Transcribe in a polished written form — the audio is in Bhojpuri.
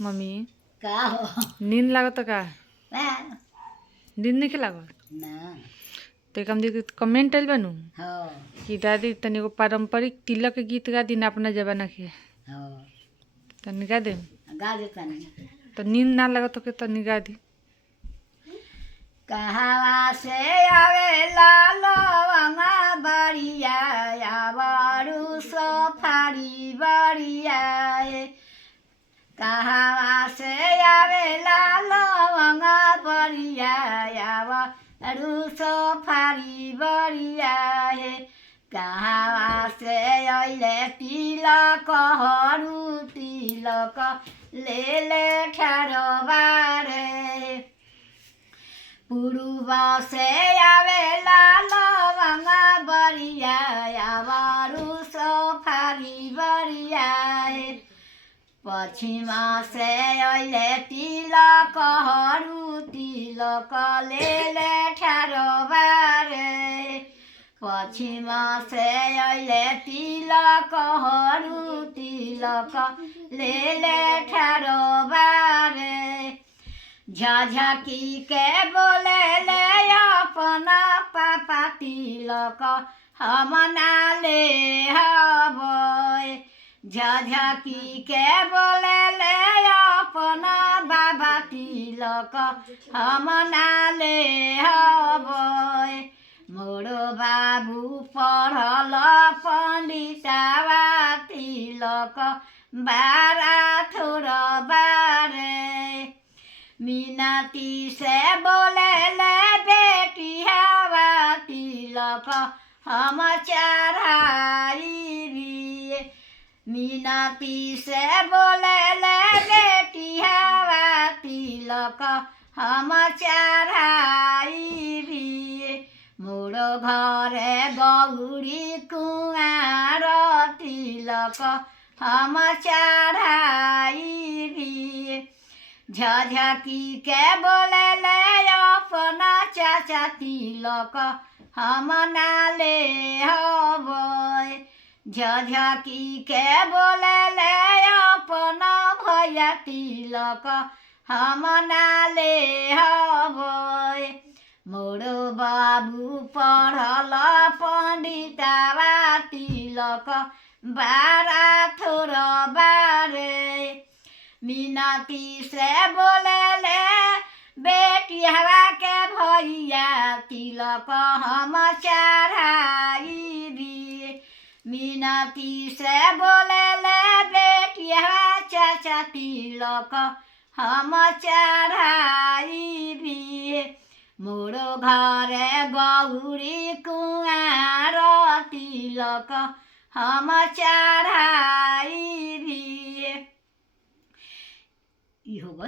मम्मी का हो नींद लागत का? ना नींद नहीं लागत? ना तो एक हम कमेंट आइल बनू हो कि दादी तनी एगो पारंपरिक तिलक के गीत गा दी ना अपना जमाना के, हो तनी गा दे। गा देता नहीं तो नींद ना लागत के तनी गा दी। कहवा से आवेला लवंगा बरिया आवारू सफारी बरिया कहवा से आवेला लवंगा बरिया आवारू सफारी बरिया कहवा से अइले तिलक हरू तिलक ले ले ठरबारे पूर्व से आवेला लवंगा बरिया आवारू सफारी बरिया पश्चिम से अइले तिलक हरू तिलक ले ले ठरबारे पश्चिम से अइले तिलक हरू तिलक ले ले ठरबारे झझकी के बोले ले अपना पापा तिलक हम ना ले हबै झझकी के बोले ले अपना बाबा तिलक हम ना ले हबै मोरो बाबू पढ़ल पंडितवा तिलक बारा थोर बारे मीनाती से बोले ले बेटी हवा तिलक हम चढ़ाई री मीनाती से बोले ले बेटी हवा तिलक हम चढ़ाई री मोरो घरे गौरी कुआर तिलक हम चढ़ाई री झझकी के बोले ले अपना चाचा तिलक हम ना ले हबै झझकी के बोले ले अपना भैया तिलक हम ना ले हबै मोरो बाबू पढ़ल पंडितवा तिलक बारा थोर बारे मीनाती से बोले ले बेटी हवा के भैया तिलक हम चढ़ाई दी मीनाती से बोले ले बेटी हवा चाचा तिलक हम चढ़ाई दी मोरो घरे गौरी कुआर तिलक हम चढ़ाई दी।